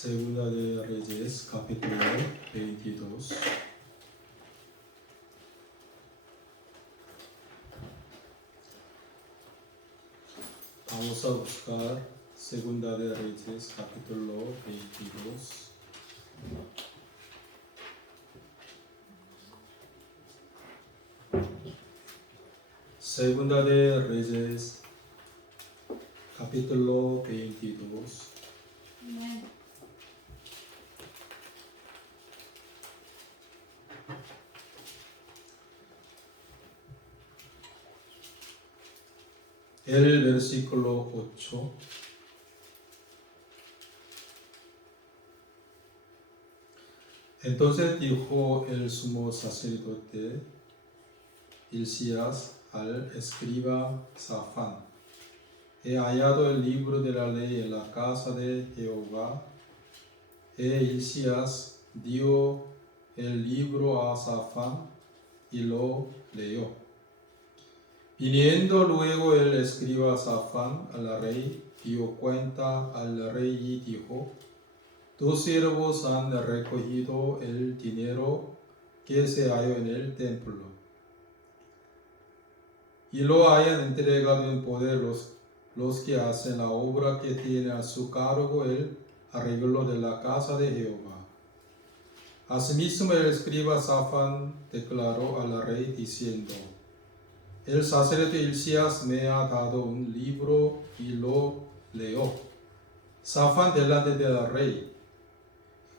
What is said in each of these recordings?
Segunda de Reyes, capítulo 22. Vamos a buscar Segunda de Reyes, capítulo 22. Segunda de Reyes, capítulo 22. El versículo 8. Entonces dijo el sumo sacerdote Hilcías al escriba Safán: he hallado el libro de la ley en la casa de Jehová. Hilcías dio el libro a Safán y lo leyó. Viniendo luego el escriba Safán al rey, dio cuenta al rey y dijo: tus siervos han recogido el dinero que se halló en el templo, y lo hayan entregado en poder los que hacen la obra que tiene a su cargo el arreglo de la casa de Jehová. Asimismo el escriba Safán declaró al rey diciendo: el sacerdote Hilcías me ha dado un libro y lo leyó. Safán delante del rey.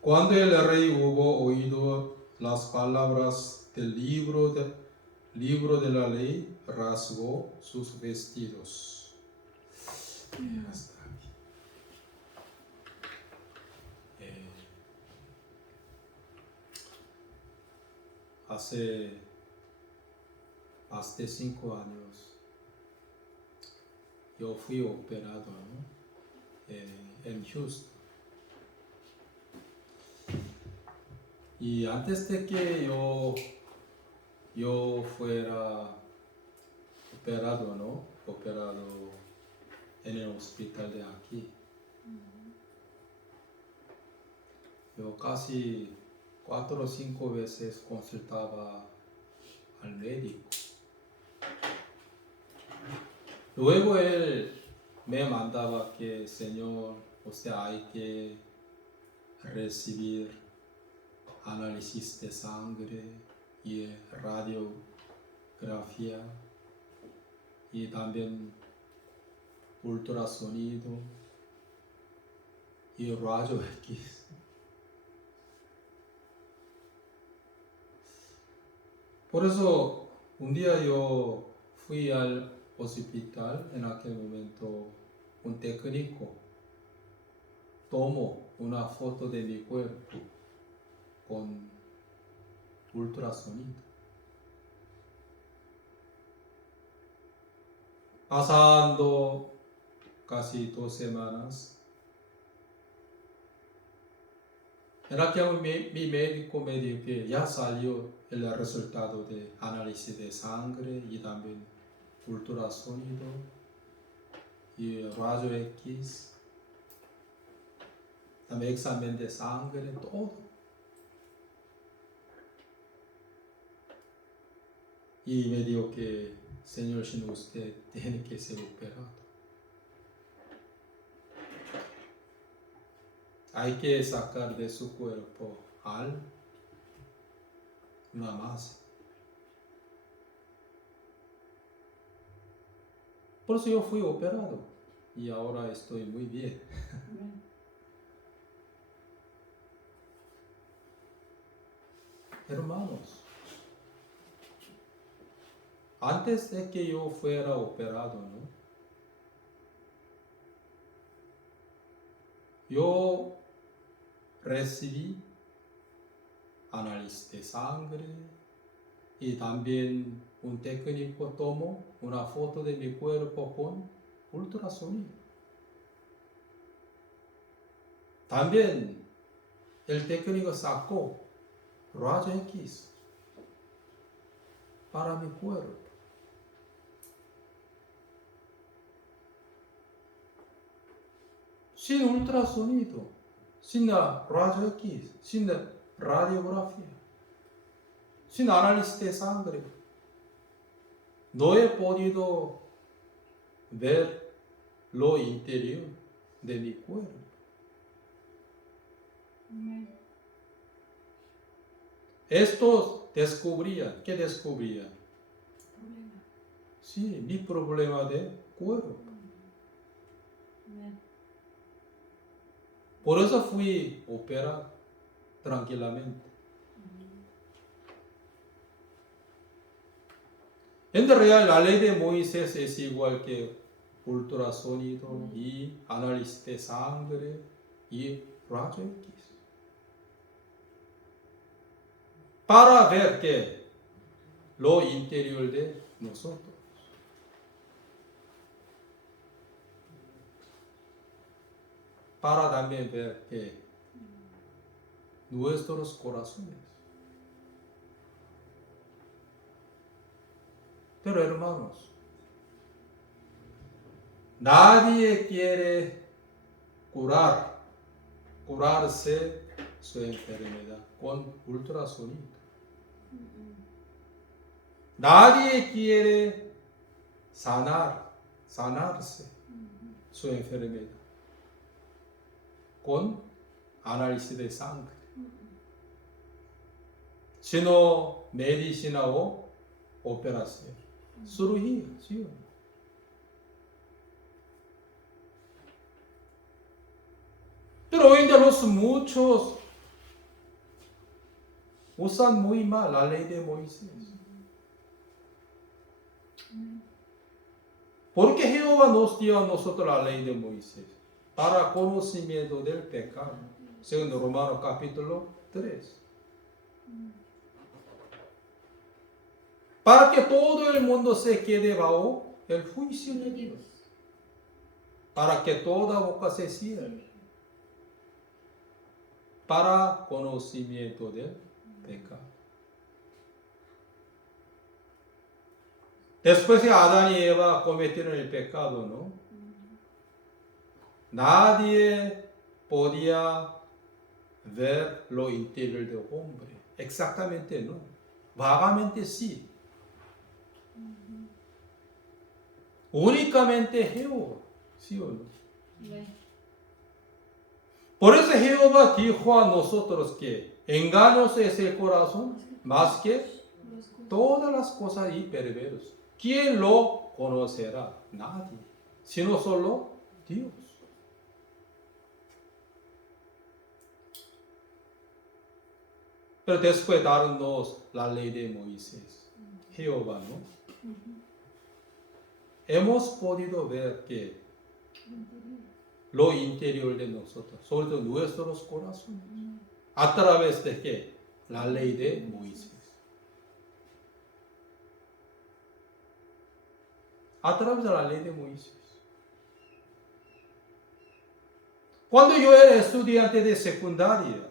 Cuando el rey hubo oído las palabras del libro de la ley, rasgó sus vestidos. Hace más de 5 años yo fui operado, ¿no? En Houston. Y antes de que yo fuera operado, ¿no? Operado en el hospital de aquí. Yo casi 4 o 5 veces consultaba al médico. Luego él me mandaba que, Señor, hay que recibir análisis de sangre y radiografía y también ultrasonido y rayo X. Por eso un día yo fui al hospital. En aquel momento un técnico tomó una foto de mi cuerpo con ultrasonido. Pasando casi 2 semanas, en aquel mi médico me dijo que ya salió el resultado de análisis de sangre y también ultrasonido y rayo X, también examen de sangre, todo. Y me dijo que, Señor, si no, usted tiene que ser operado. Hay que sacar de su cuerpo una masa. Por eso yo fui operado y ahora estoy muy bien. Hermanos, antes de que yo fuera operado, ¿no? Yo recibí análisis de sangre y también un técnico tomó una foto de mi cuerpo con ultrasonido. También el técnico sacó rayo X para mi cuerpo. Sin ultrasonido sin rayos X, sin radiografía, sin análisis de sangre, no he podido ver lo interior de mi cuerpo. Estos descubrían, ¿qué descubrían? Sí, mi problema de cuerpo. Por eso fui operado tranquilamente. En realidad, la ley de Moisés es igual que ultrasonido y análisis de sangre y rayos X. Para ver que lo interior de nosotros. Para también ver que nuestros corazones. Pero hermanos, nadie quiere curarse su enfermedad con ultrasonido. Nadie quiere sanarse su enfermedad con análisis de sangre, sino medicina o operación, cirugía, ¿sí? Pero hoy en día muchos usan muy mal la ley de Moisés. Porque Jehová nos dio a nosotros la ley de Moisés para conocimiento del pecado, según Romanos capítulo 3. Para que todo el mundo se quede bajo el juicio de Dios. Para que toda boca se cierre. Para conocimiento del pecado. Después de Adán y Eva cometieron el pecado, ¿no? Nadie podía ver lo interior del hombre. Exactamente no. Vagamente sí. Únicamente Jehová. ¿Sí o no? Por eso Jehová dijo a nosotros que engañoso es el corazón más que todas las cosas y perversos. ¿Quién lo conocerá? Nadie, sino solo Dios. Pero después darnos la ley de Moisés, Jehová, ¿no? Hemos podido ver que lo interior de nosotros, sobre todo nuestros corazones, a través de ¿qué? La ley de Moisés. A través de la ley de Moisés. Cuando yo era estudiante de secundaria,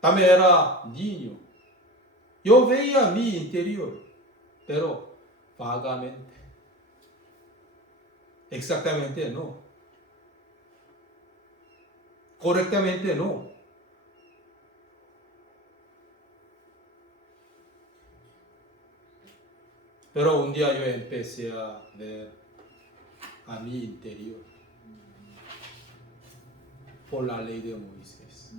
también era niño, yo veía mi interior, pero vagamente. Exactamente no. Correctamente no. Pero un día yo empecé a ver a mi interior por la ley de Moisés.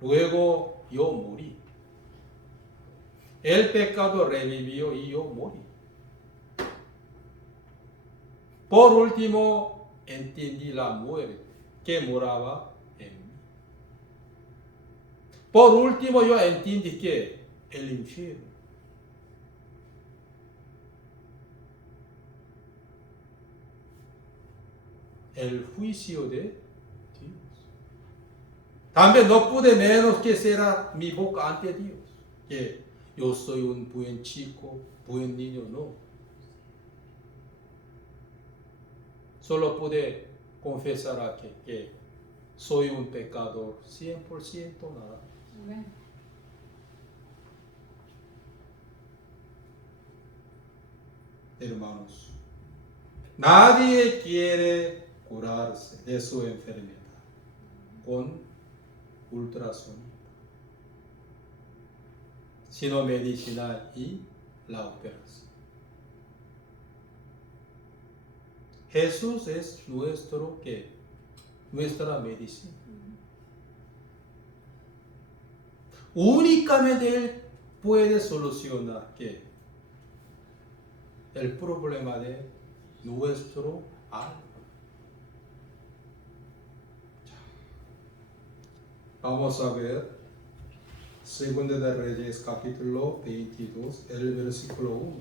Luego yo morí. El pecado revivió y yo morí. Por último, entendí la muerte que moraba en mí. Por último, yo entendí que el infierno. El juicio de Dios. También no pude menos que será mi boca ante Dios. Que yo soy un buen chico, buen niño, no. Solo pude confesar aquí que soy un pecador 100% nada. Amén. Hermanos, nadie quiere curarse de su enfermedad con ultrasonido, sino medicina y la operación. Jesús es nuestra medicina. Únicamente Él puede solucionar el problema de nuestro alma. Vamos a ver Segunda de Reyes capítulo 22, el versículo 1.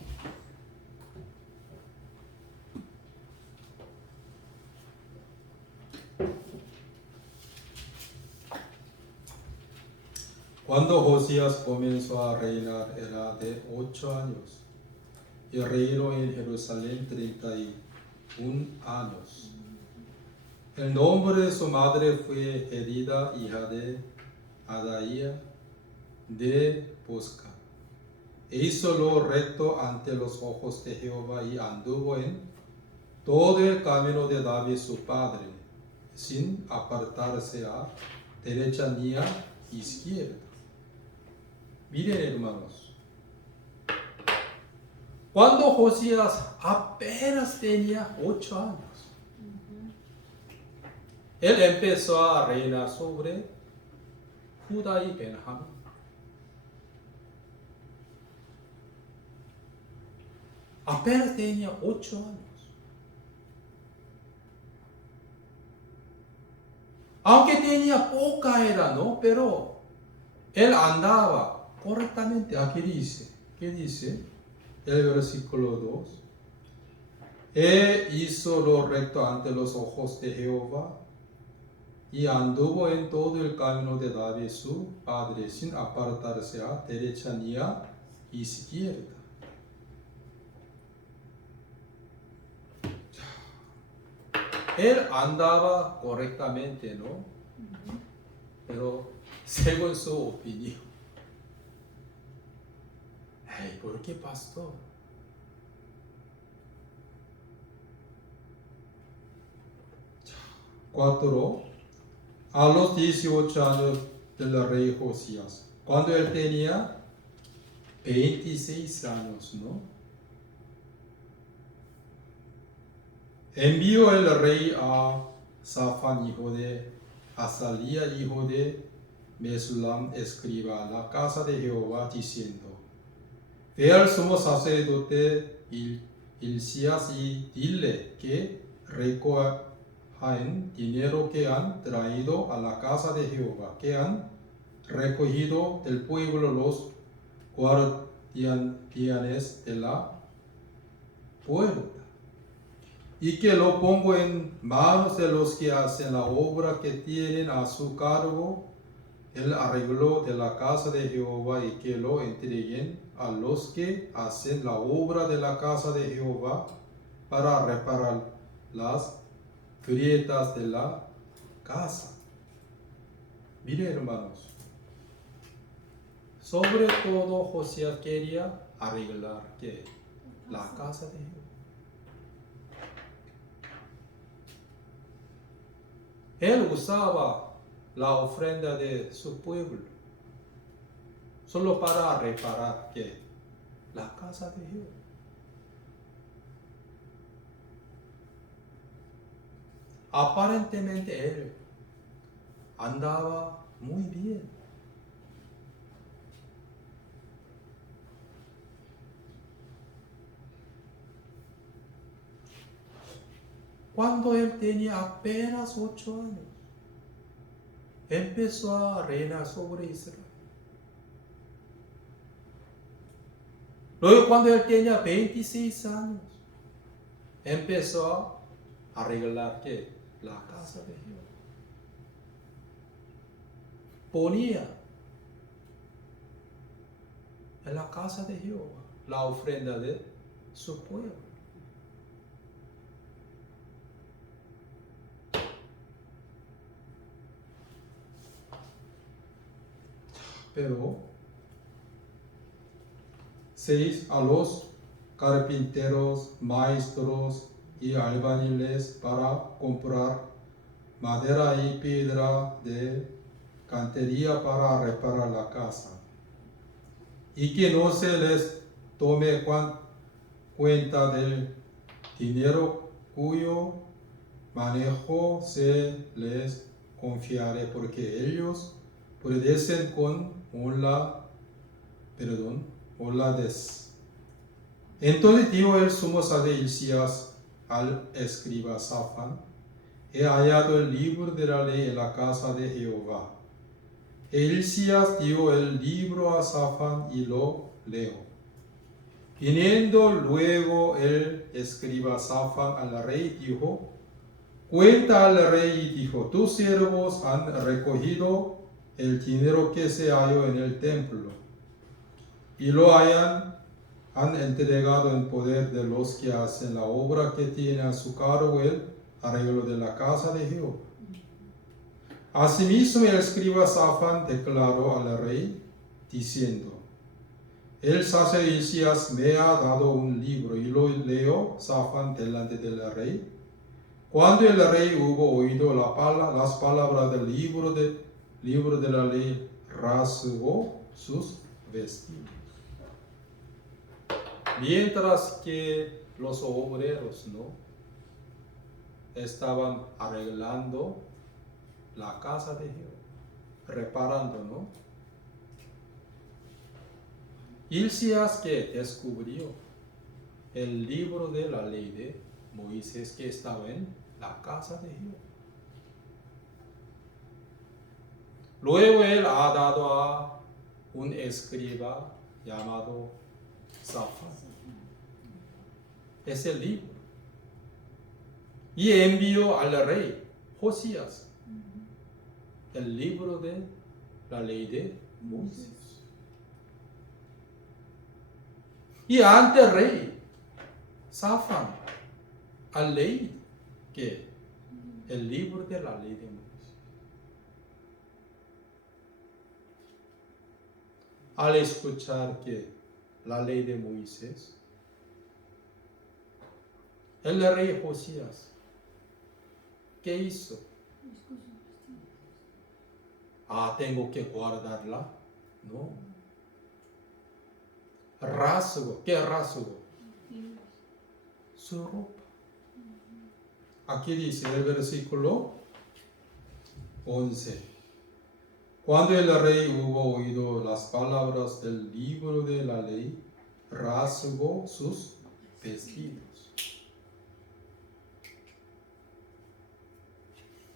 Cuando Josías comenzó a reinar era de 8 años y reinó en Jerusalén 31 años. El nombre de su madre fue Edida, hija de Adaía de Bosca. E hizo lo recto ante los ojos de Jehová y anduvo en todo el camino de David su padre, sin apartarse a derecha ni a izquierda. Miren, hermanos, cuando Josías apenas tenía 8 años, él empezó a reinar sobre Judá y Benjamín. Apenas tenía 8 años. Aunque tenía poca edad, ¿no? Pero él andaba correctamente. Aquí dice, ¿qué dice? El versículo 2. Él hizo lo recto ante los ojos de Jehová y anduvo en todo el camino de David su padre, sin apartarse a derecha ni a izquierda. Él andaba correctamente, ¿no? Pero según su opinión. Ay, ¿por qué, pastor? Cuatro. A los 18 años del rey Josías, cuando él tenía 26 años, ¿no? Envió el rey a Safán, hijo de Azalía, hijo de Mesulam, escriba a la casa de Jehová, diciendo: Ve al sumo sacerdote Hilcías y dile que recojan dinero que han traído a la casa de Jehová, que han recogido del pueblo los guardianes de la puerta, y que lo pongo en manos de los que hacen la obra, que tienen a su cargo el arreglo de la casa de Jehová, y que lo entreguen a los que hacen la obra de la casa de Jehová para reparar las grietas de la casa. Mire, hermanos, sobre todo Josías quería arreglar la casa de Jehová. Él usaba la ofrenda de su pueblo solo para reparar la casa de Jehová. Aparentemente él andaba muy bien. Cuando él tenía apenas 8 años, empezó a reinar sobre Israel. Luego, cuando él tenía 26 años, empezó a arreglar la casa de Jehová. Ponía en la casa de Jehová la ofrenda de su pueblo. Pero 6 a los carpinteros, maestros y albañiles para comprar madera y piedra de cantería para reparar la casa, y que no se les tome cuenta del dinero cuyo manejo se les confiare, porque ellos obedecen con honradez. Entonces dijo el sumo sacerdote Hilcías al escriba Safán: he hallado el libro de la ley en la casa de Jehová. E Hilcías dio el libro a Safán y lo leyó. Viniendo luego el escriba Safán al rey, dijo: cuenta al rey y dijo: tus siervos han recogido el dinero que se halló en el templo y lo han entregado en poder de los que hacen la obra que tiene a su cargo el arreglo de la casa de Jehová. Asimismo el escriba Safán declaró al rey diciendo: el sacerdote Hilcías me ha dado un libro, y lo leyó Safán delante del rey. Cuando el rey hubo oído las palabras del libro de la ley, rasgó sus vestidos. Mientras que los obreros estaban arreglando la casa de Jehová, reparando, Hilcías que descubrió el libro de la ley de Moisés que estaba en la casa de Jehová. Luego él ha dado a un escriba llamado Safán ese libro y envió al rey Josías el libro de la ley de Moisés. Y ante el rey Safán al leer que el libro de la ley de Moisés, al escuchar que la ley de Moisés, el rey Josías, ¿qué hizo? Tengo que guardarla. No. Rasgo. ¿Qué rasgo? Su ropa. Aquí dice el versículo 11. Cuando el rey hubo oído las palabras del libro de la ley, rasgó sus vestidos.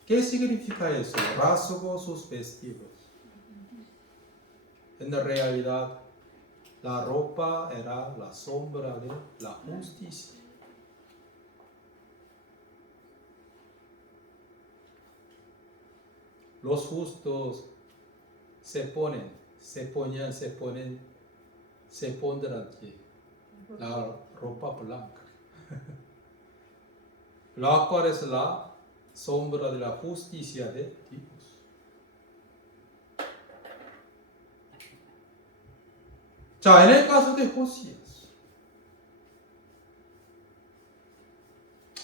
¿Qué significa eso? Rasgó sus vestidos. En realidad, la ropa era la sombra de la justicia. Los justos se pondrán la ropa blanca, la cual es la sombra de la justicia de Dios. En el caso de Josías,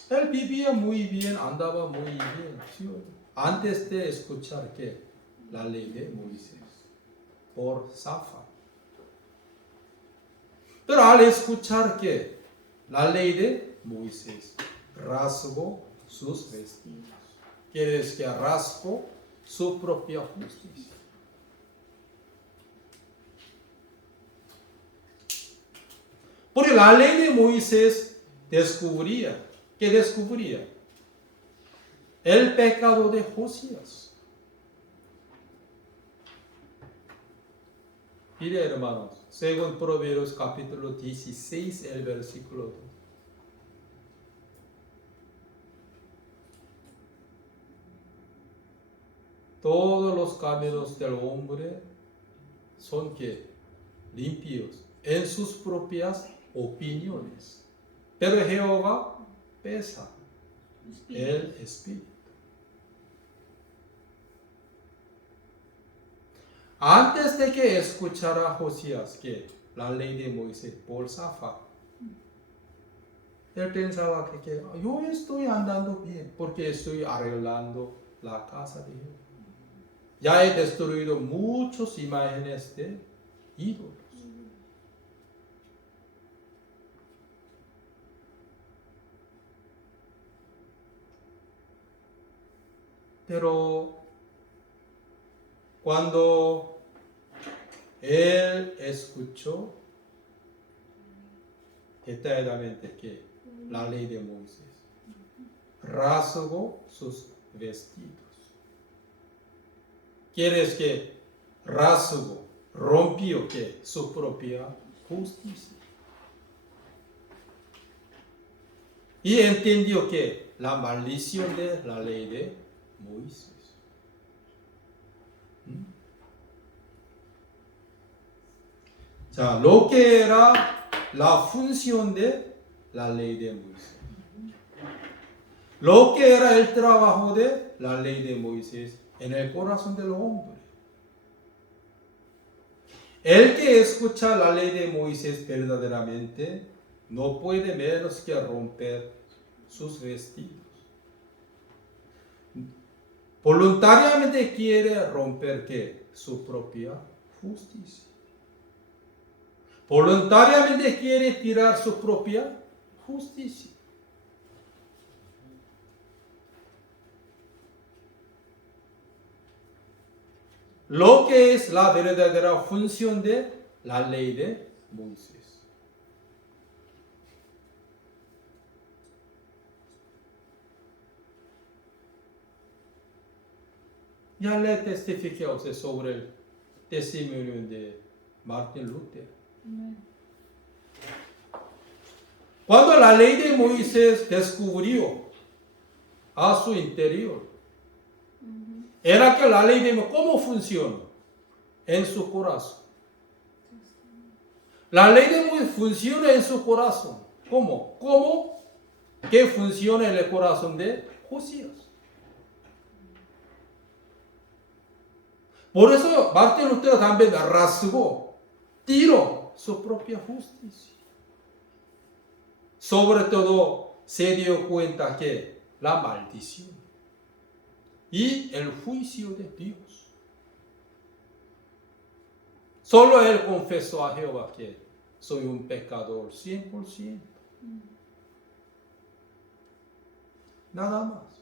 él vivía muy bien, andaba muy bien, ¿sí? Antes de escuchar que la ley de Moisés por Safán. Pero al escuchar que la ley de Moisés, rasgó sus vestidos. Quiere decir que rasgó su propia justicia. Porque la ley de Moisés descubría el pecado de Josías. Mire, hermanos, según Proverbios capítulo 16, el versículo 2. Todos los caminos del hombre son limpios en sus propias opiniones, pero Jehová pesa el espíritu. Antes de que escuchara Josías que la ley de Moisés por Safán, Él pensaba que yo estoy andando bien porque estoy arreglando la casa de Jehová. Ya he destruido muchas imágenes de ídolos. Pero cuando él escuchó detalladamente que la ley de Moisés, rasgó sus vestidos. ¿Quieres que rasgó, rompió que su propia justicia? Y entendió que la maldición de la ley de Moisés. 자, lo que era la función de la ley de Moisés. Lo que era el trabajo de la ley de Moisés en el corazón del hombre. El que escucha la ley de Moisés verdaderamente no puede menos que romper sus vestidos. Voluntariamente quiere romper ¿qué? Su propia justicia. Voluntariamente quiere tirar su propia justicia. Lo que es la verdadera función de la ley de Moisés. Ya le testifiqué a usted sobre el testimonio de Martin Luther. Cuando la ley de Moisés descubrió a su interior, era que la ley de Moisés, ¿cómo funciona? En su corazón. La ley de Moisés funciona en su corazón. ¿Cómo? ¿Cómo que funciona en el corazón de Josías? Por eso Martín Lutero también rasgó, tiró su propia justicia. Sobre todo se dio cuenta que la maldición y el juicio de Dios. Solo él confesó a Jehová que soy un pecador 100%. Nada más.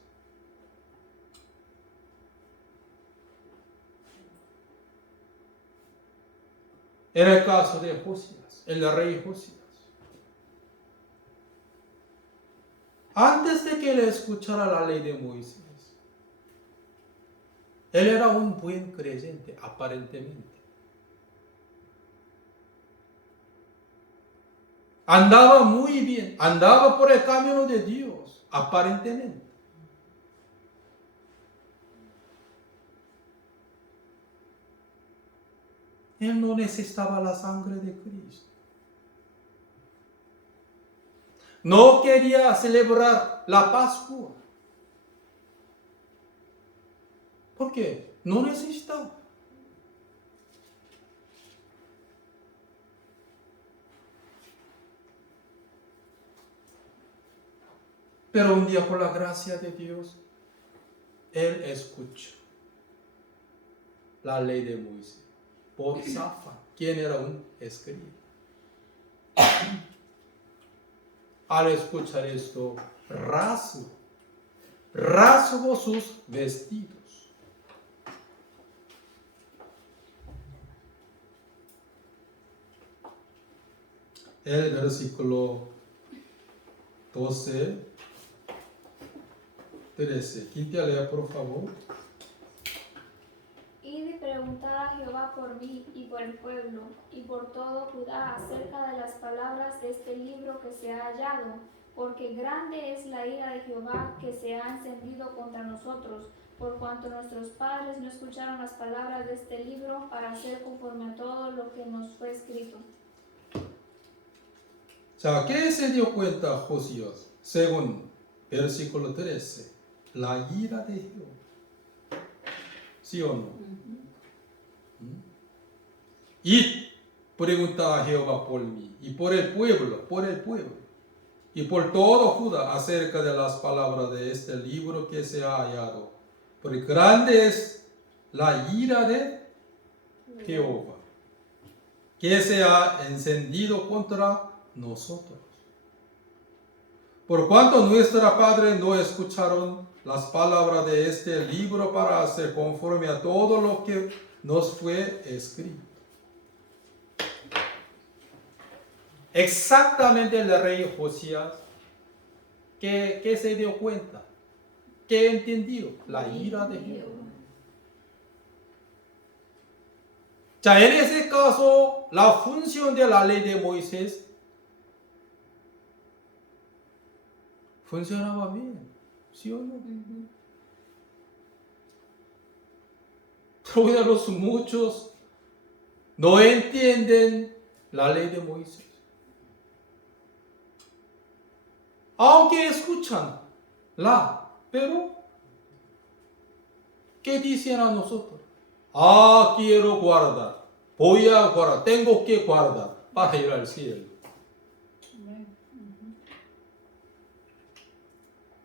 En el caso de Josías, el rey Josías. Antes de que él escuchara la ley de Moisés, él era un buen creyente, aparentemente. Andaba muy bien, andaba por el camino de Dios, aparentemente. Él no necesitaba la sangre de Cristo. No quería celebrar la Pascua. ¿Por qué? No necesitaba. Pero un día, por la gracia de Dios, él escuchó la ley de Moisés por Safán, quien era un escriba. Al escuchar esto, rasgó sus vestidos. El versículo 12, 13. Quintia, lea por favor. Id y preguntad a Jehová por mí y por el pueblo, y por todo Judá acerca de las palabras de este libro que se ha hallado, porque grande es la ira de Jehová que se ha encendido contra nosotros, por cuanto nuestros padres no escucharon las palabras de este libro para hacer conforme a todo lo que nos fue escrito. 자, ¿qué se dio cuenta Josías? Según versículo 13, la ira de Jehová. ¿Sí o no? Y pregunta a Jehová por mí y por el pueblo. y por todo Judá acerca de las palabras de este libro que se ha hallado. Porque grande es la ira de Jehová, que se ha encendido contra nosotros. Por cuanto nuestros padres no escucharon las palabras de este libro para hacer conforme a todo lo que nos fue escrito. Exactamente el rey Josías, que se dio cuenta, que entendió la ira de Jehová. Ya en ese caso, la función de la ley de Moisés funcionaba bien, ¿sí o no? Pero los muchos no entienden la ley de Moisés. Aunque escuchan pero ¿qué dicen a nosotros? Quiero guardar, voy a guardar, tengo que guardar para ir al cielo.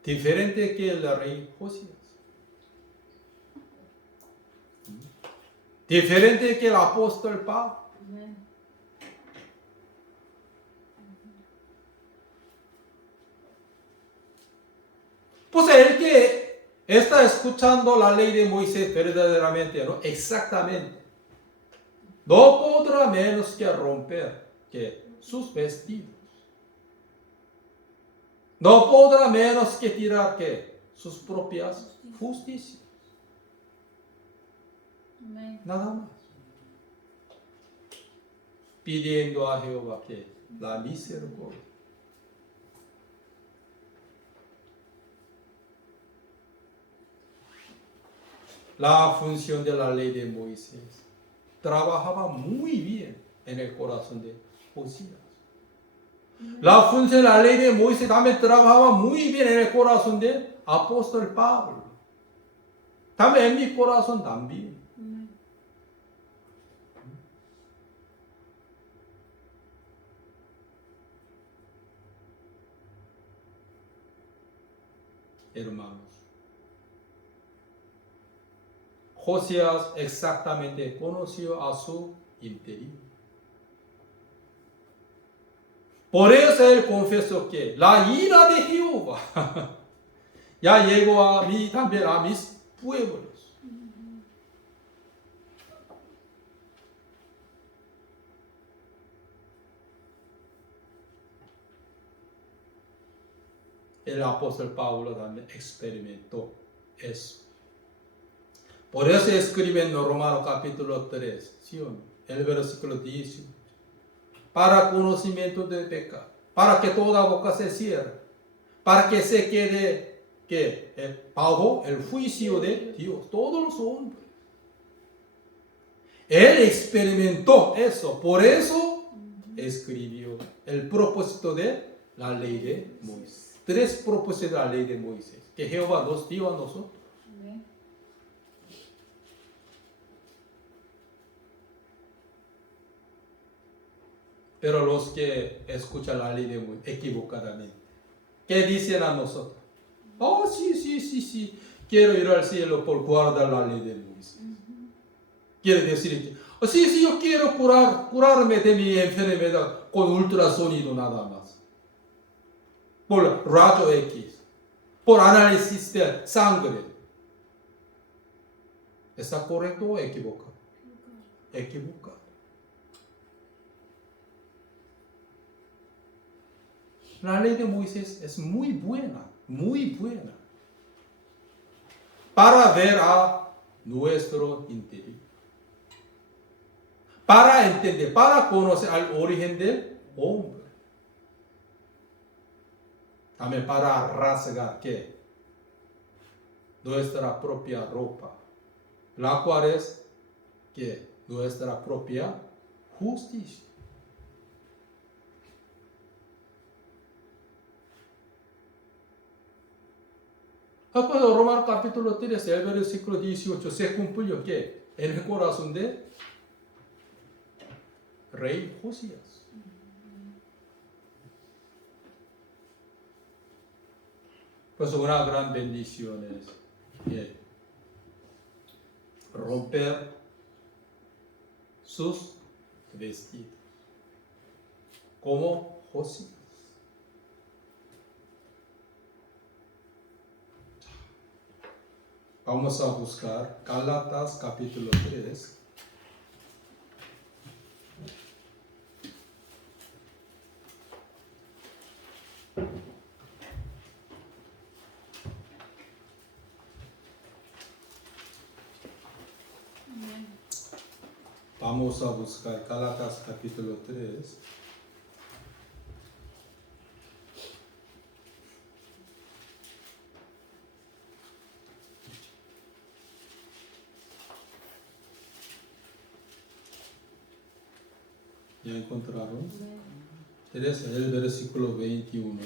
Diferente que el rey Josías. Diferente que el apóstol Pablo. Pues el que está escuchando la ley de Moisés verdaderamente, ¿no? Exactamente, no podrá menos que romper sus vestidos. No podrá menos que tirar sus propias justicias. Nada más. Pidiendo a Jehová la misericordia. La función de la ley de Moisés trabajaba muy bien en el corazón de Josías. La función de la ley de Moisés también trabajaba muy bien en el corazón del apóstol Pablo. También en mi corazón también. Hermanos, Josías exactamente conoció a su interior. Por eso él confesó que la ira de Jehová ya llegó a mí también, a mis pueblos. El apóstol Pablo también experimentó eso. Por eso escribe en Romanos capítulo 3, ¿sí o no? El versículo 18. Para conocimiento del pecado, para que toda boca se cierre, para que se quede bajo el juicio de Dios, todos los hombres. Él experimentó eso, por eso escribió el propósito de la ley de Moisés. 3 propósitos de la ley de Moisés que Jehová nos dio a nosotros. Pero los que escuchan la ley de Moisés equivocadamente, ¿qué dicen a nosotros? Sí, quiero ir al cielo por guardar la ley de Moisés. Quiere decir que, sí, yo quiero curarme de mi enfermedad con ultrasonido nada más. Por rayo X, por análisis de sangre. ¿Está correcto o equivocado? Equivocado. La ley de Moisés es muy buena para ver a nuestro interior, para entender, para conocer al origen del hombre, también para rasgar nuestra propia ropa, la cual es nuestra propia justicia. Cuando Romanos capítulo 13, el versículo 18 se cumplió en el corazón de rey Josías. Pues una gran bendición es romper sus vestidos, como Josías. Vamos a buscar Gálatas capítulo 3. Vamos a buscar Gálatas capítulo 3. ¿Ya encontraron? 3, el versículo 21.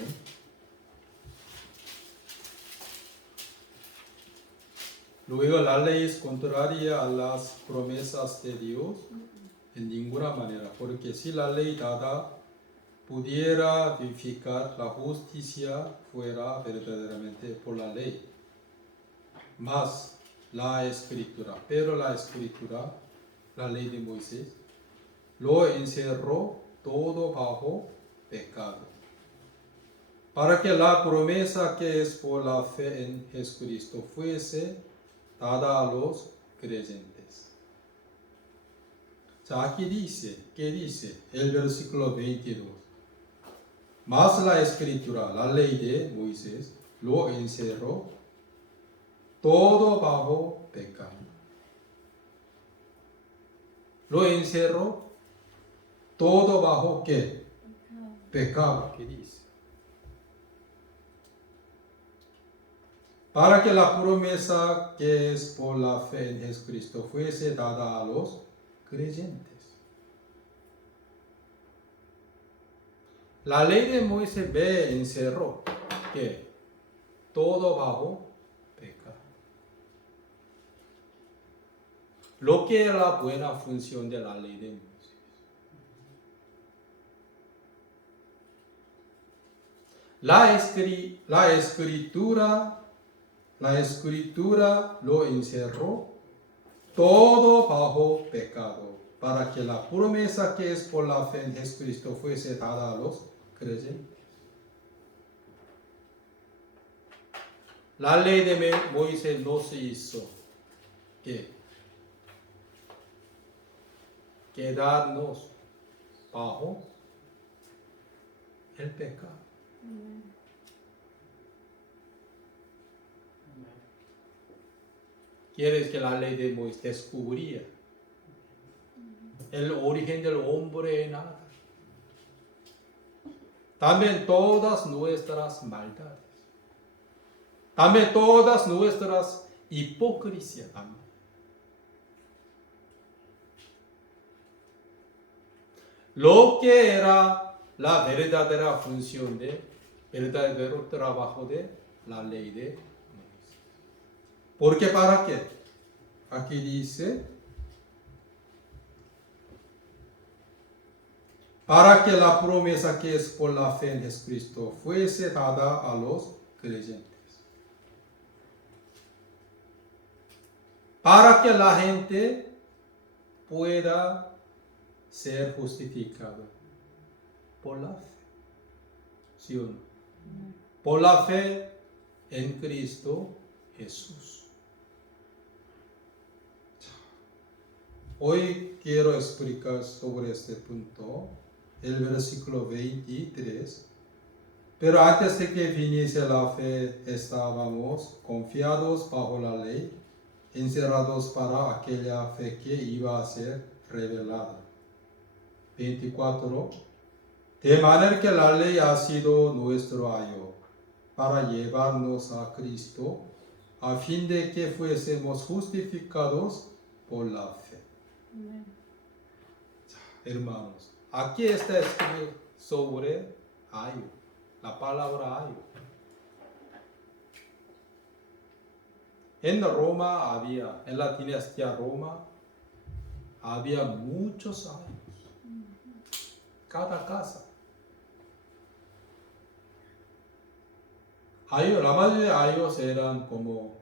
Luego la ley es contraria a las promesas de Dios en ninguna manera, porque si la ley dada pudiera vivificar, la justicia fuera verdaderamente por la ley. Más la escritura, pero la escritura, la ley de Moisés, lo encerró todo bajo pecado, para que la promesa que es por la fe en Jesucristo fuese dada a los creyentes. 자, aquí dice, ¿qué dice? El versículo 22. Mas la escritura, la ley de Moisés, lo encerró todo bajo pecado. Lo encerró todo bajo ¿qué? Pecado. ¿Qué dice? Para que la promesa que es por la fe en Jesucristo fuese dada a los creyentes. La ley de Moisés me encerró que todo bajo pecado. Lo que era la buena función de la ley de Moisés. La escritura lo encerró todo bajo pecado, para que la promesa que es por la fe en Jesucristo fuese dada a los creyentes. La ley de Moisés no se hizo quedarnos bajo el pecado. Quieres que la ley de Moisés descubría el origen del hombre en nada. También todas nuestras maldades. También todas nuestras hipocresías también. Lo que era la verdadera función verdadero trabajo de la ley de Moisés. ¿Por qué? ¿Para qué? Aquí dice, para que la promesa que es por la fe en Jesucristo fuese dada a los creyentes. Para que la gente pueda ser justificado por la fe. ¿Sí o no? Por la fe en Cristo Jesús. Hoy quiero explicar sobre este punto, el versículo 23. Pero antes de que viniese la fe, estábamos confiados bajo la ley, encerrados para aquella fe que iba a ser revelada. 24. De manera que la ley ha sido nuestro ayo para llevarnos a Cristo, a fin de que fuésemos justificados por la fe. Hermanos, aquí está escrito sobre ayo, la palabra ayo. En Roma en la dinastía Roma, había muchos ayos. Cada casa. La mayoría de ellos eran como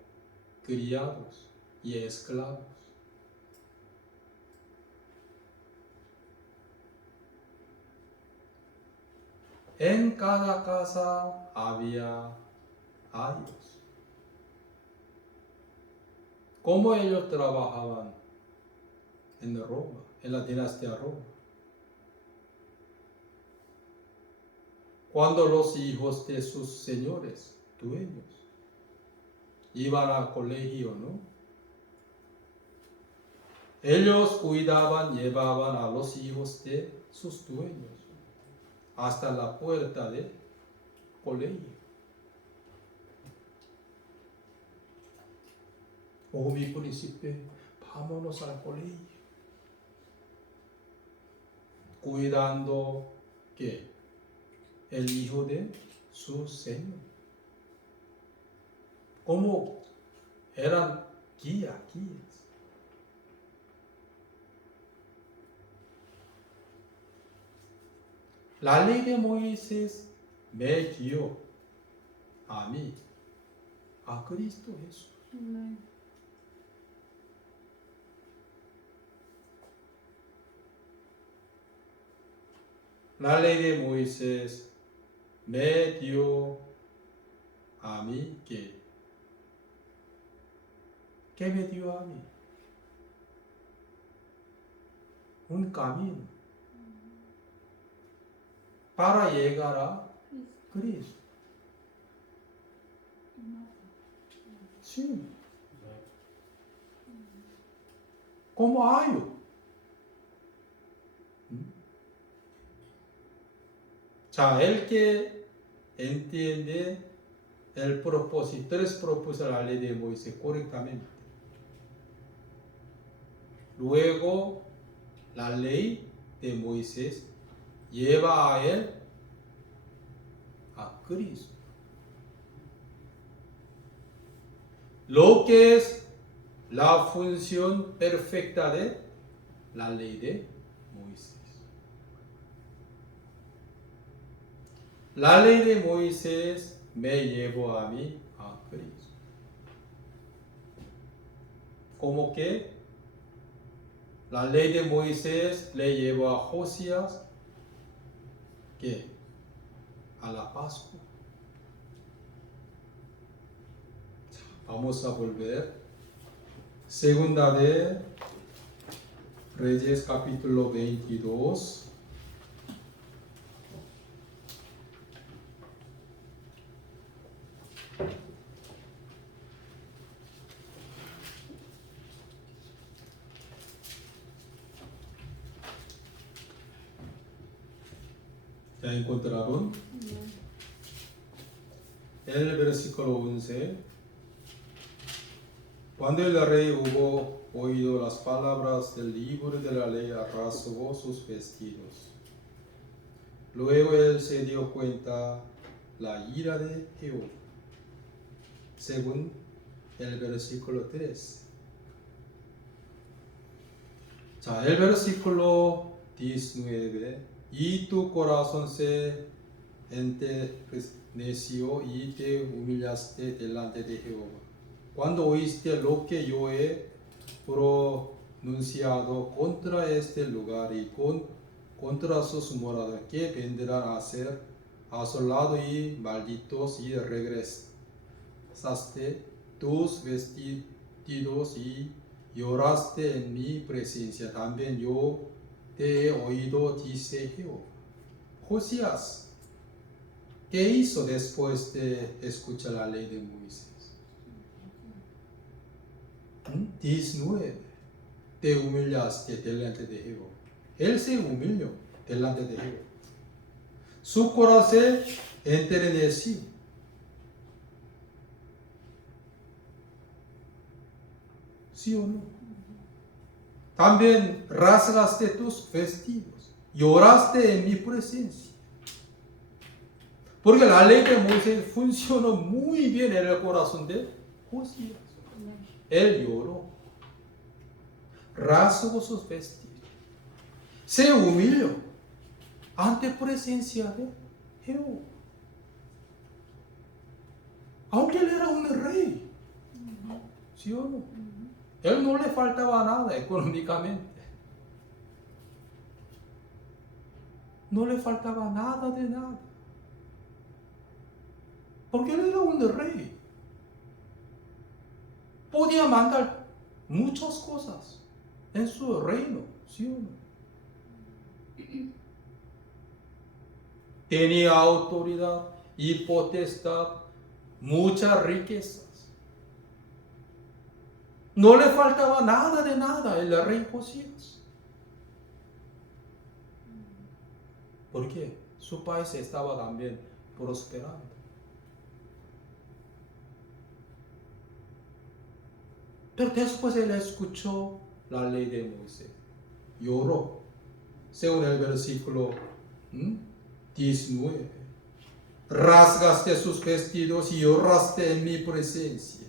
criados y esclavos. En cada casa había ayos. ¿Cómo ellos trabajaban en Roma, en la dinastía Roma? Cuando los hijos de sus señores, dueños, iban al colegio, ¿no? Ellos cuidaban, llevaban a los hijos de sus dueños hasta la puerta del colegio. Oh, mi príncipe, vámonos al colegio. Cuidando que el hijo de su señor. Como eran guías. La ley de Moisés me guió a mí, a Cristo Jesús. Amén. La ley de Moisés me dio a mí ¿qué me dio a mí? Un camino para llegar a Cristo. Sí. ¿Cómo hallo? El que entiende el propósito, tres propósitos de la ley de Moisés correctamente. Luego, la ley de Moisés lleva a él a Cristo. Lo que es la función perfecta de la ley de Moisés. La ley de Moisés me llevó a mí a Cristo. Como que la ley de Moisés le llevó a Josías ¿qué? A la Pascua. Vamos a volver. Segunda de Reyes capítulo 22. ¿Ya encontraron? El versículo 11. Cuando el rey hubo oído las palabras del libro de la ley, rasgó sus vestidos. Luego él se dio cuenta la ira de Jehová, según el versículo 3. El versículo 19. Y tu corazón se enterneció y te humillaste delante de Jehová, cuando oíste lo que yo he pronunciado contra este lugar y contra sus moradores, que vendrán a ser asolados y malditos, y regresaste tus vestidos y lloraste en mi presencia. También yo te he oído, dice Jehová. Josías, ¿qué hizo después de escuchar la ley de Moisés? 19. Te humillaste delante de Jehová. Él se humilló delante de Jehová. Su corazón se enterneció. ¿Sí o no? También rasgaste tus vestidos, lloraste en mi presencia. Porque la ley de Moisés funcionó muy bien en el corazón de Josías. Él lloró, rasgó sus vestidos, se humilló ante presencia de Jehová. aunque él era un rey, ¿sí o no? Él no le faltaba nada económicamente. No le faltaba nada de nada. Porque él era un rey. Podía mandar muchas cosas en su reino, ¿sí o no? Tenía autoridad y potestad, muchas riquezas. No le faltaba nada de nada el rey Josías. Porque su país estaba también prosperando. Pero después él escuchó la ley de Moisés. Lloró. Según el versículo 19. Rasgaste sus vestidos y lloraste en mi presencia.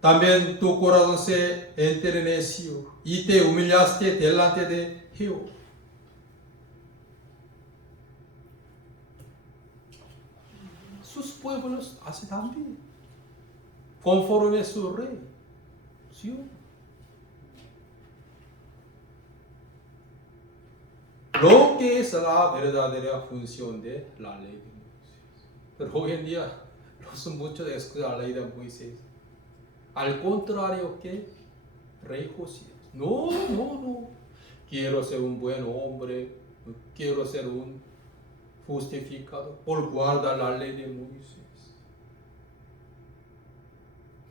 También tu corazón se enterneció y te humillaste delante de Jehová. Sus pueblos así también, conforme a su rey. ¿Sí? Lo que es la verdadera función de la ley de Moisés. Pero hoy en día no son muchos de la ley de Moisés. Al contrario que rey Josías. No. Quiero ser un buen hombre. Quiero ser un justificado por guardar la ley de Moisés.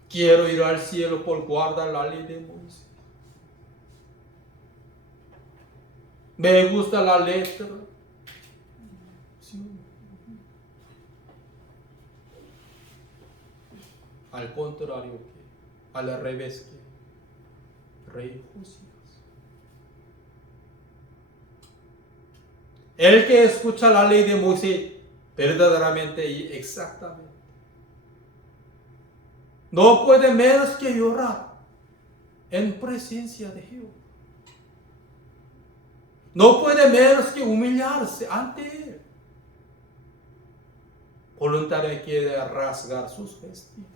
Quiero ir al cielo por guardar la ley de Moisés. Me gusta la letra. Sí. Al contrario que, al revés que, rey Josías. El que escucha la ley de Moisés verdaderamente y exactamente, no puede menos que llorar en presencia de Jehová. No puede menos que humillarse ante Él. Voluntariamente quiere rasgar sus vestidos.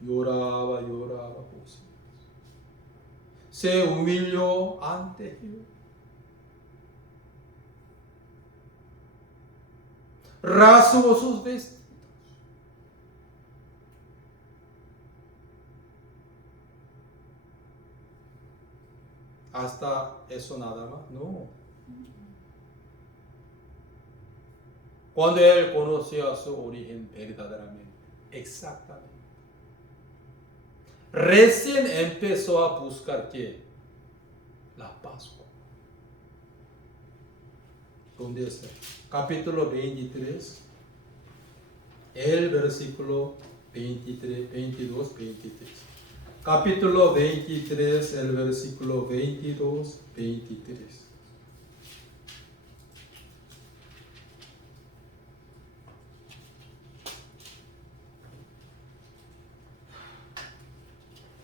Lloraba Josías. Se humilló ante Jehová. Rasgó sus vestidos. Hasta eso nada más, no. Cuando él conoció su origen verdaderamente, exactamente, recién empezó a buscar ¿qué? La Pascua. ¿Dónde está? Capítulo 23, el versículo 23, 22, 23. Capítulo 23, el versículo 22, 23.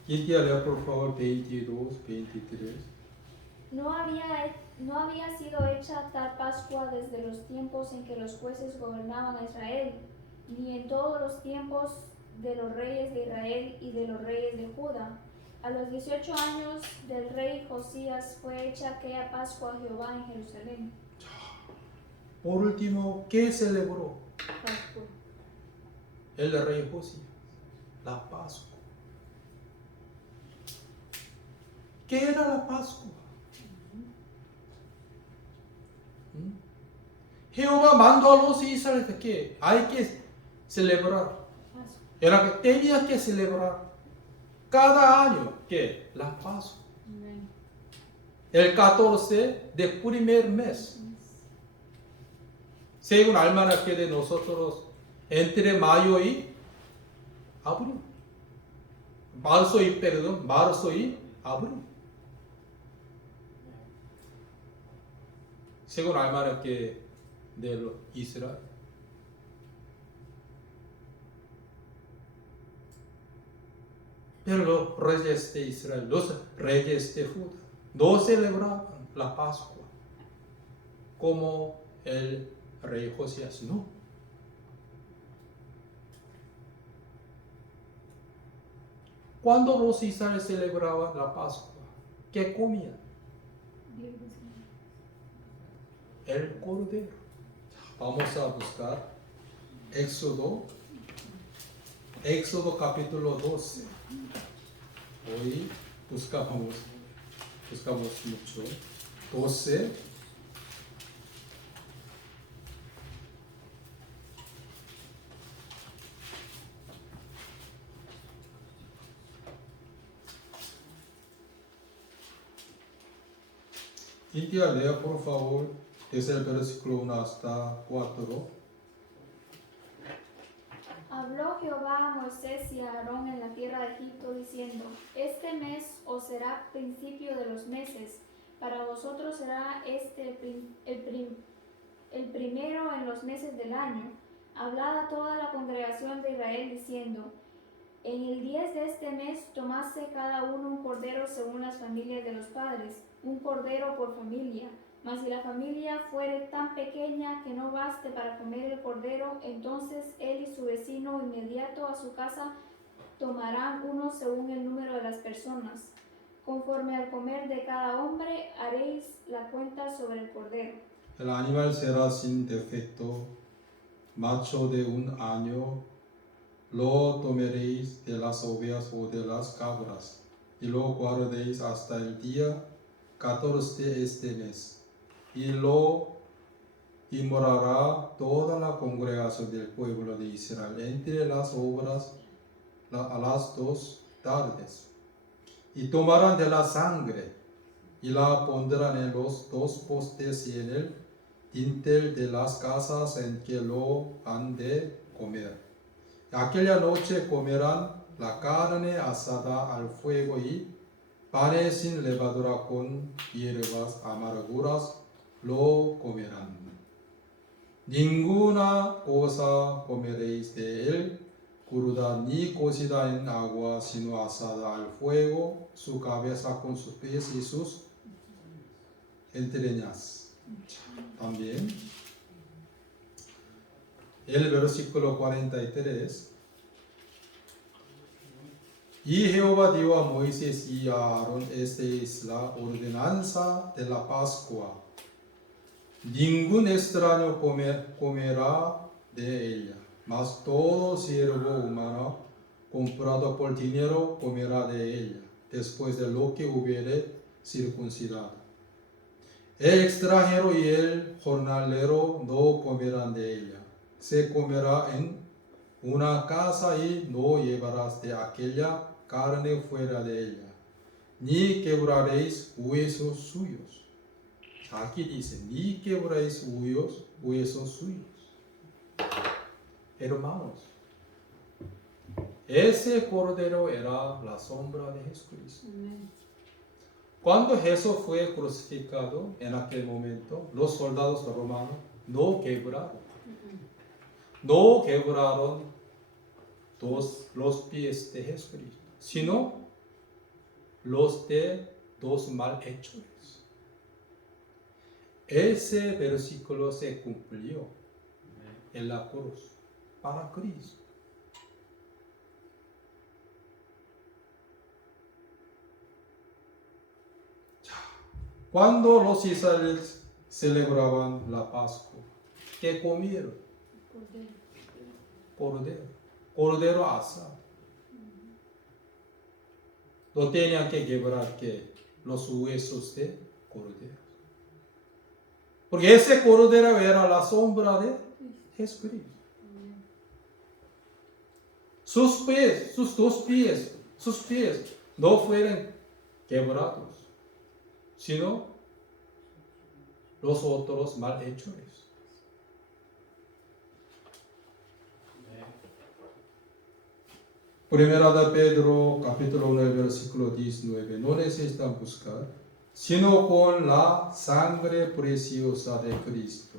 ¿Quién te lea por favor 22, 23? No había sido hecha tal Pascua desde los tiempos en que los jueces gobernaban a Israel, ni en todos los tiempos de los reyes de Israel y de los reyes de Judá. A los 18 años del rey Josías fue hecha aquella Pascua a Jehová en Jerusalén. Por último, ¿qué celebró Pascua. el rey Josías? La Pascua. ¿Qué era la Pascua? Jehová mandó a los israelitas que hay que celebrar. Era que tenía que celebrar cada año que la Pascua. El 14 del primer mes. Según almanaque de nosotros, entre mayo y abril. Marzo y abril. Según almanaque de Israel. Pero los reyes de Israel, los reyes de Judá, no celebraban la Pascua, como el rey Josías, no. Cuando los israelíes celebraban la Pascua, ¿qué comían? El cordero. Vamos a buscar Éxodo capítulo 12. Hoy buscamos mucho. 12. Cintia, lea por favor desde el versículo 1 hasta 4. Habló Jehová a Moisés y a Aarón en la tierra de Egipto, diciendo: Este mes os será principio de los meses, para vosotros será el primero en los meses del año. Hablad a toda la congregación de Israel, diciendo: En el 10 de este mes tomase cada uno un cordero según las familias de los padres, un cordero por familia. Mas si la familia fuere tan pequeña que no baste para comer el cordero, entonces él y su vecino inmediato a su casa tomarán uno según el número de las personas. Conforme al comer de cada hombre haréis la cuenta sobre el cordero. El animal será sin defecto, macho de 1 año. Lo tomaréis de las ovejas o de las cabras, y lo guardéis hasta el día 14 de este mes. Y lo inmolará toda la congregación del pueblo de Israel entre las obras a las 2 tardes. Y tomarán de la sangre y la pondrán en los 2 postes y en el dintel de las casas en que lo han de comer. Aquella noche comerán la carne asada al fuego y panes sin levadura con hierbas amarguras lo comerán. Ninguna cosa comeréis de él cruda ni cocida en agua, sino asada al fuego, su cabeza con sus pies y sus entrañas. También el versículo 43. Y Jehová dio a Moisés y a Aarón, esta es la ordenanza de la Pascua. Ningún extraño comerá de ella, mas todo siervo humano comprado por dinero comerá de ella, después de lo que hubiere circuncidado. El extranjero y el jornalero no comerán de ella. Se comerá en una casa y no llevarás de aquella carne fuera de ella, ni quebraréis huesos suyos. Aquí dice, ni quebraréis huesos suyos. Hermanos, ese cordero era la sombra de Jesucristo. Cuando Jesús fue crucificado en aquel momento, los soldados romanos no quebraron los pies de Jesucristo, sino los de 2 malhechores. Ese versículo se cumplió en la cruz para Cristo. Cuando los israelíes celebraban la Pascua, ¿qué comieron? Cordero asado. No tenían que quebrar los huesos de cordero. Porque ese cordero era la sombra de Jesucristo. Sus 2 pies no fueron quebrados, sino los otros malhechores. Primera de Pedro, capítulo 1, versículo 19. No necesitan buscar, sino con la sangre preciosa de Cristo,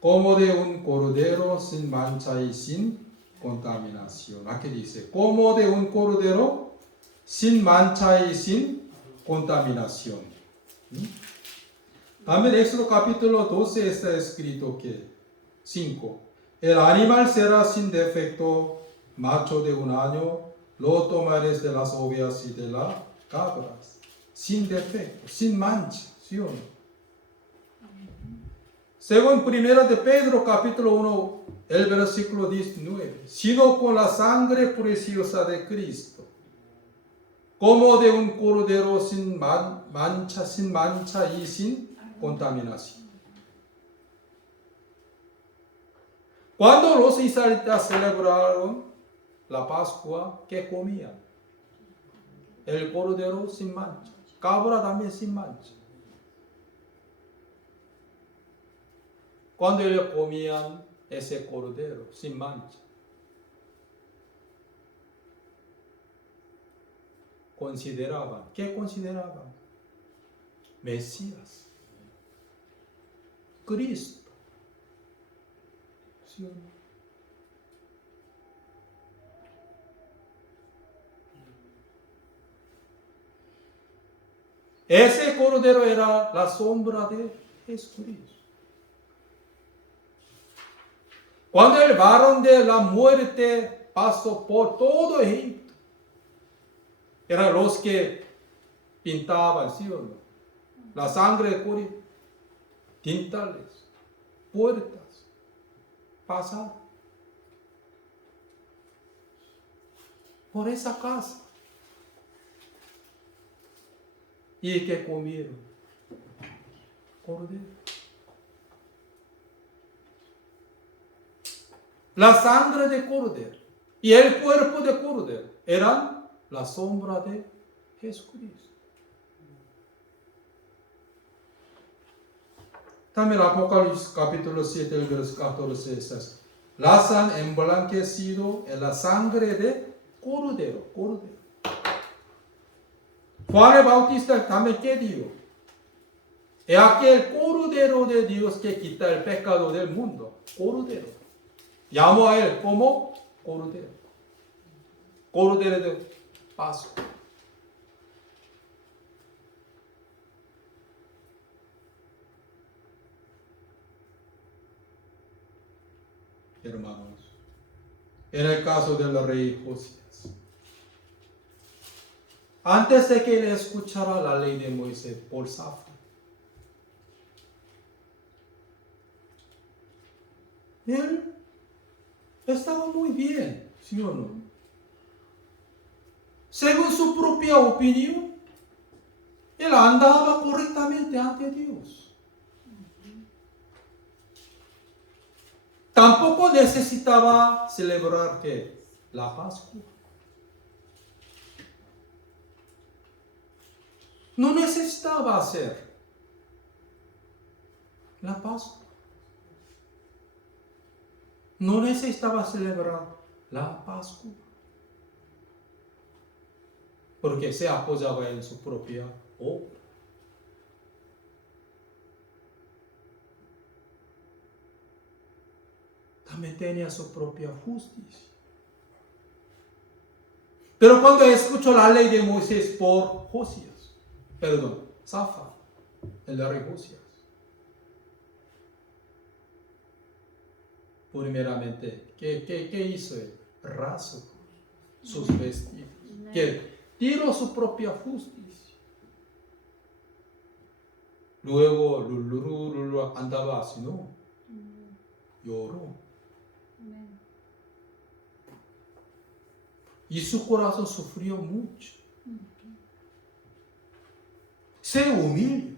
como de un cordero sin mancha y sin contaminación. Aquí dice, como de un cordero sin mancha y sin contaminación. También Éxodo capítulo 12 está escrito que 5. El animal será sin defecto, macho de 1 año, lo tomaréis de las ovejas y de las cabras. Sin defecto, sin mancha, ¿sí o no? Según primera de Pedro capítulo 1, el versículo 19, sino con la sangre preciosa de Cristo, como de un cordero sin mancha y sin contaminación. Cuando los israelitas celebraron la Pascua, ¿qué comían? El cordero sin mancha, cabra también sin mancha. Cuando ellos comían ese cordero sin mancha, ¿qué consideraban? Mesías, Cristo. ¿Sí o no? Ese cordero era la sombra de Jesucristo. Cuando el varón de la muerte pasó por todo Egipto, eran los que pintaban, ¿sí o no? La sangre de Cori, tintales, puertas, pasar por esa casa. ¿Y qué comieron? Cordero. La sangre de cordero y el cuerpo de cordero eran la sombra de Jesucristo. También Apocalipsis capítulo 7, el versículo 14 es: las han emblanquecido en la sangre de cordero. Juan el Bautista también, ¿qué dijo? Es aquel cordero de Dios que quita el pecado del mundo. Cordero. Llamó a él como cordero. Cordero de Pascua. Hermanos, en el caso del rey Josías, antes de que él escuchara la ley de Moisés por Safán, él estaba muy bien, ¿sí o no? Según su propia opinión, él andaba correctamente ante Dios. Tampoco necesitaba celebrar ¿qué? La Pascua. No necesitaba hacer la Pascua. No necesitaba celebrar la Pascua. Porque se apoyaba en su propia obra. También tenía su propia justicia. Pero cuando escuchó la ley de Moisés por Safán, el rey Josías, primeramente, ¿qué hizo él? Rasgó sus vestidos. Que tiró su propia justicia. Luego andaba así, ¿no? Lloró. Y su corazón sufrió mucho. Se humilló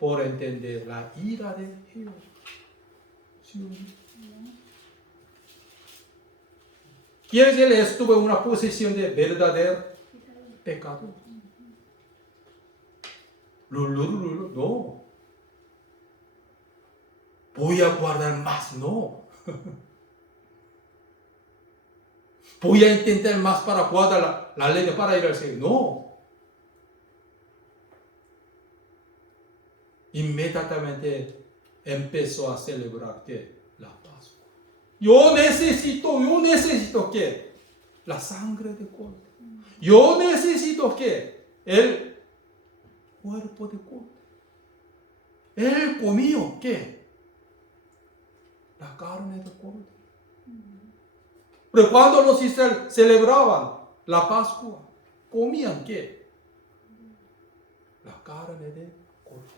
por entender la ira de Jehová. Quiere decir, él estuvo en una posición de verdadero pecador. No. Voy a guardar más, no. Voy a intentar más para guardar la ley para ir al cielo. No. Inmediatamente empezó a celebrar ¿qué? La Pascua. Yo necesito ¿qué? La sangre de cordero. Yo necesito ¿qué? El cuerpo de Cordero. Él comió, ¿qué? La carne de Cordero. Pero cuando los israelíes celebraban la Pascua, comían, ¿qué? La carne de Cordero.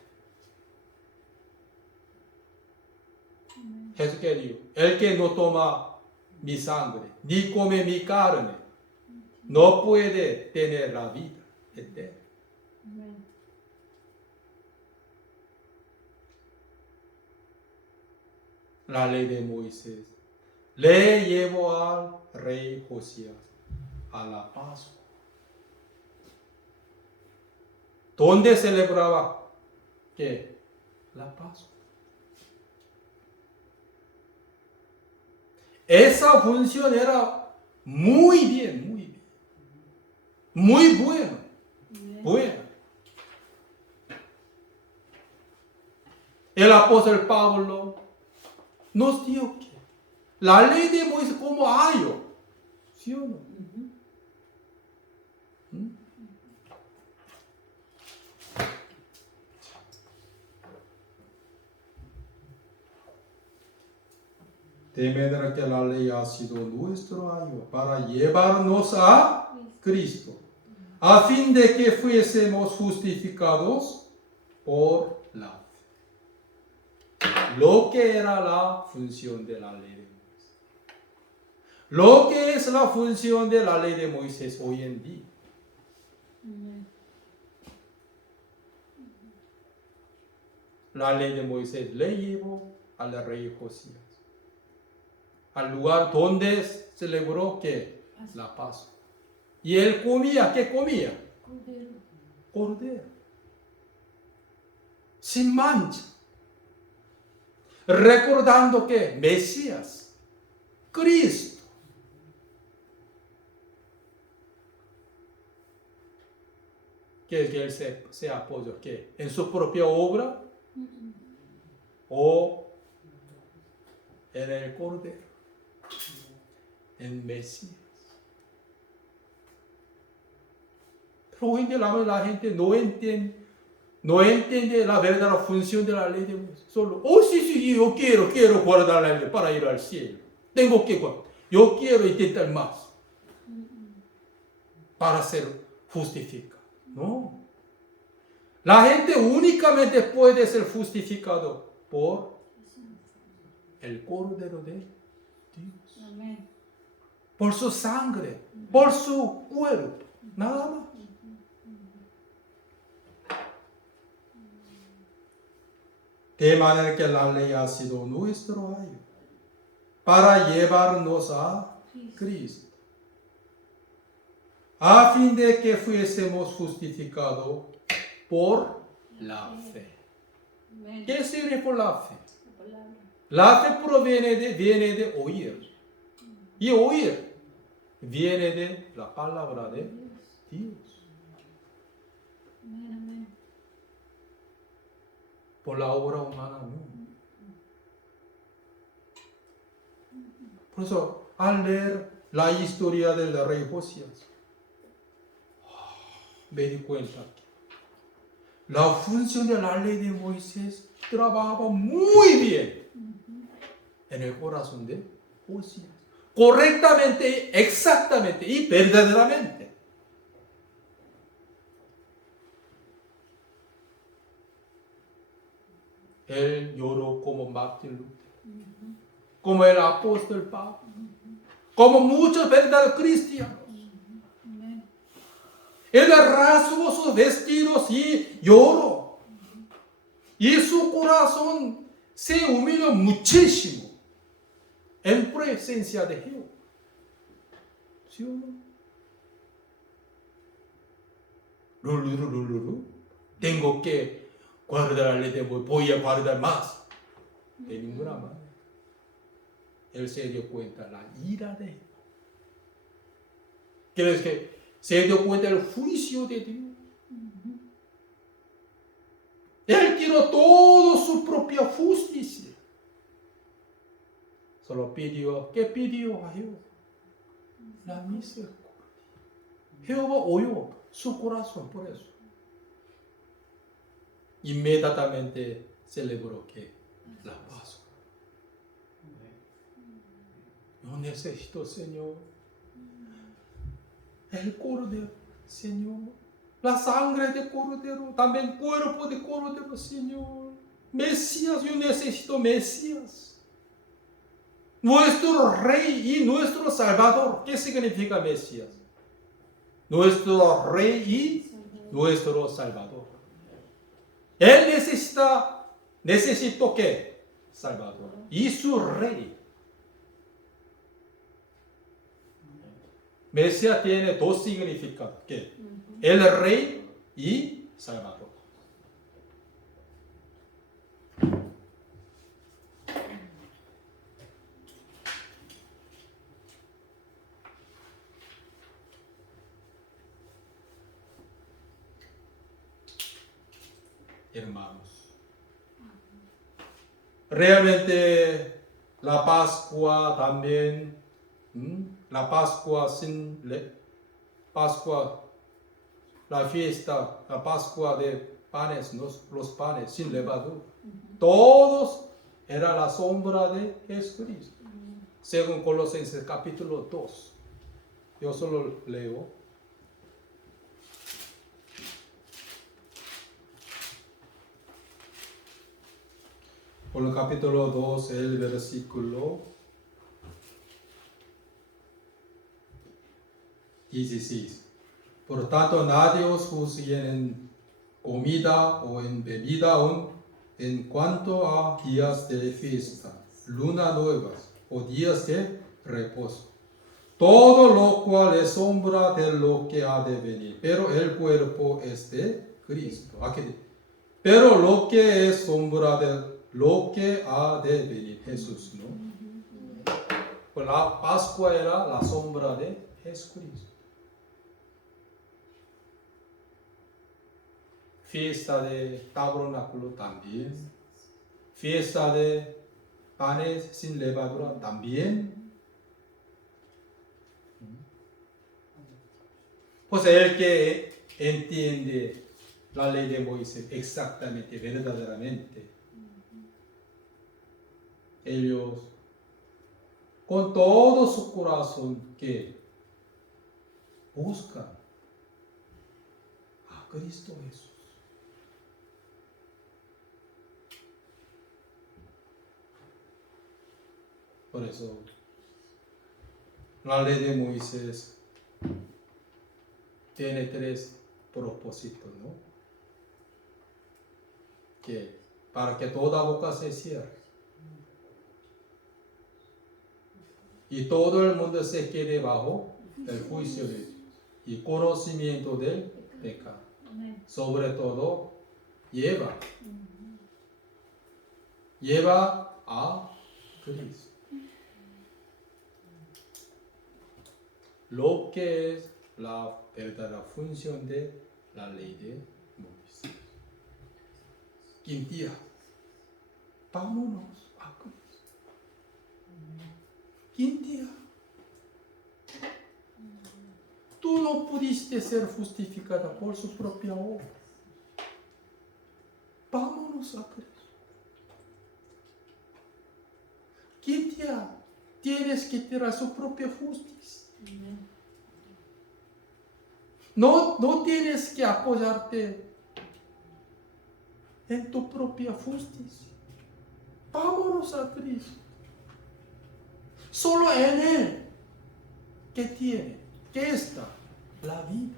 Jesús que dijo, el que no toma mi sangre, ni come mi carne, no puede tener la vida eterna. La ley de Moisés le llevó al rey Josías a la Pascua, donde celebraba ¿qué? La Pascua. Esa función era muy bien, muy buena, buena. El apóstol Pablo nos dijo que la ley de Moisés como ayo, ¿sí o no? De manera que la ley ha sido nuestro ayo para llevarnos a Cristo, a fin de que fuésemos justificados por la fe. Lo que era la función de la ley de Moisés. Lo que es la función de la ley de Moisés hoy en día. La ley de Moisés le llevó al rey Josías, al lugar donde celebró ¿qué? La Pascua. Y él comía, ¿qué comía? Cordero. Sin mancha. Recordando que Mesías, Cristo, que él se apoyó ¿qué? En su propia obra o en el Cordero, en Mesías. Pero hoy en día la gente no entiende la verdadera función de la ley de Moisés. Solo, sí, yo quiero guardar la ley para ir al cielo. Yo quiero intentar más para ser justificado. No. La gente únicamente puede ser justificado por el Cordero de Dios. Amén. Por su sangre, por su cuerpo, nada más. De manera que la ley ha sido nuestro ayo para llevarnos a Cristo, a fin de que fuésemos justificados por la fe. ¿Qué sirve por la fe? La fe viene de oír. Y oír viene de la palabra de Dios. Por la obra humana no. Por eso, al leer la historia del rey Josías, me di cuenta que la función de la ley de Moisés trabajaba muy bien en el corazón de Josías. Correctamente, exactamente y verdaderamente. Él lloró como Martín Lutero, como el apóstol Pablo, como muchos verdaderos cristianos. Él rasgó sus vestidos y lloró. Y su corazón se humilló muchísimo en presencia de Jehová. ¿Sí o no? Tengo que guardar la ley de Moisés, voy a guardar más. De ninguna manera. Él se dio cuenta la ira de Jehová. ¿Crees que se dio cuenta del juicio de Dios? Él tiró toda su propia justicia. Solo pidió, ¿qué pidió a Jehová? La misericordia. Jehová oyó su corazón por eso. inmediatamente celebró que la Pascua. Yo necesito, Señor, el Cordero, Señor, la sangre de Cordero, también cuerpo de Cordero, Señor. Mesías, yo necesito Mesías. Nuestro Rey y nuestro Salvador. ¿Qué significa Mesías? Nuestro Rey y nuestro Salvador. Él necesitó ¿qué? Salvador. Y su Rey. Mesías tiene dos significados. ¿Qué? El Rey y Salvador. Hermanos, realmente la Pascua también, la Pascua la fiesta, la Pascua de panes, los panes sin levadura, todos era la sombra de Jesucristo, según Colosenses capítulo 2. Yo solo leo. Por el capítulo 2, el versículo 16. Por tanto, nadie os juzgue en comida o en bebida aún en cuanto a días de fiesta, luna nuevas o días de reposo. Todo lo cual es sombra de lo que ha de venir, pero el cuerpo es de Cristo. Pero lo que es sombra de lo que ha de venir, Jesús, ¿no? Pues la Pascua era la sombra de Jesucristo. Fiesta de tabernáculo también. Fiesta de panes sin levadura también. Pues el que entiende la ley de Moisés exactamente, verdaderamente, ellos con todo su corazón que buscan a Cristo Jesús. Por eso la ley de Moisés tiene tres propósitos, ¿no? Que para que toda boca se cierre y todo el mundo se quede bajo el juicio de Dios y conocimiento del pecado. Sobre todo, lleva a Cristo. Lo que es la verdadera función de la ley de Moisés. Quintia, vámonos a Cristo. Quintia, tú no pudiste ser justificada por su propia obra. Vámonos a Cristo. Quintia, tienes que tirar su propia justicia. No tienes que apoyarte en tu propia justicia. Vámonos a Cristo. Solo en Él que está la vida.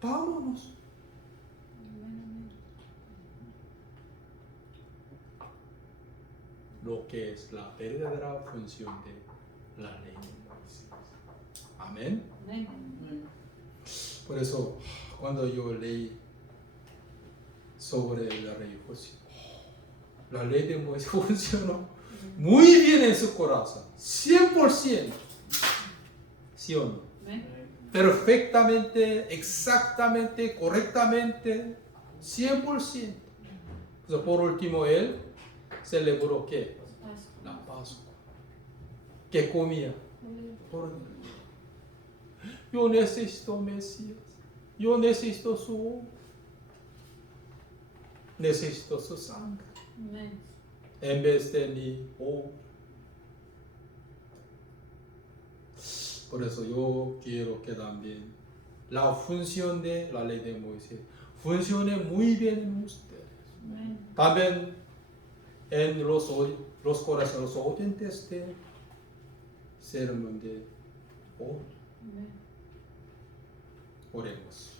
Vámonos. Lo que es la verdadera función de la ley de Moisés. Amén. Por eso, cuando yo leí sobre el rey José, la ley de Moisés funcionó muy bien en su corazón, 100%. ¿Sí o no? Perfectamente, exactamente, correctamente, 100%. Entonces, por último, él celebró ¿qué? La Pascua. ¿Qué comía? Yo necesito Mesías. Yo necesito su obra. necesito su sangre Amén. en vez de mi obra. Por eso yo quiero que también la función de la ley de Moisés funcione muy bien en ustedes. Amén. También en los corazones oyentes de sermón de hoy. Amén. Oremos.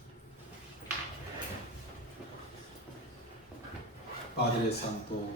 Padre Santo,